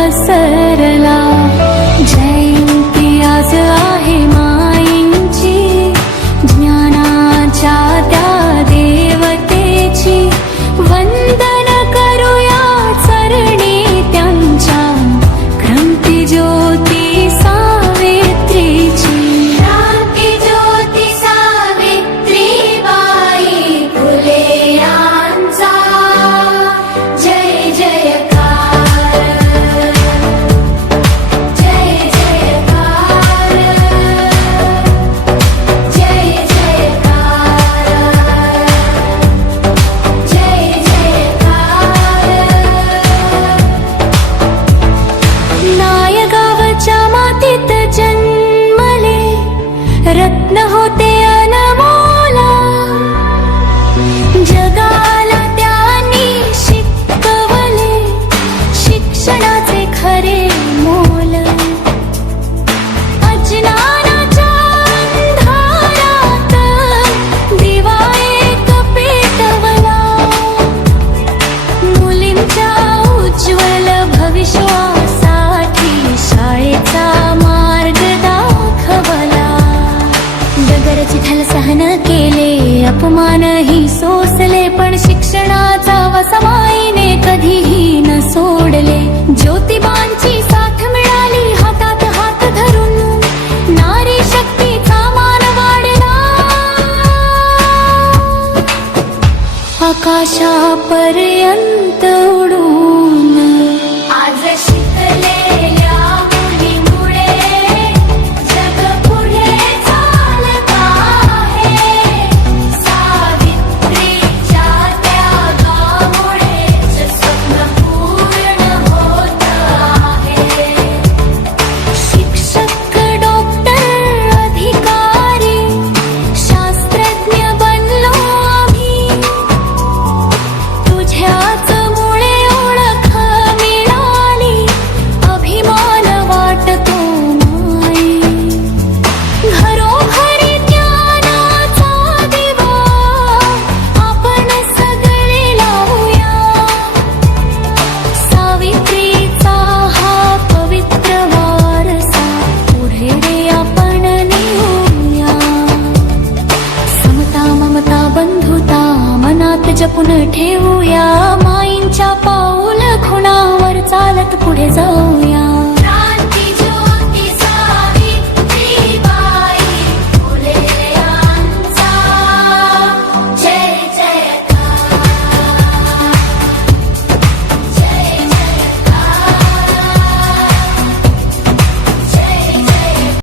பச आकाशापर्यन्त उडू जपून ठेवूया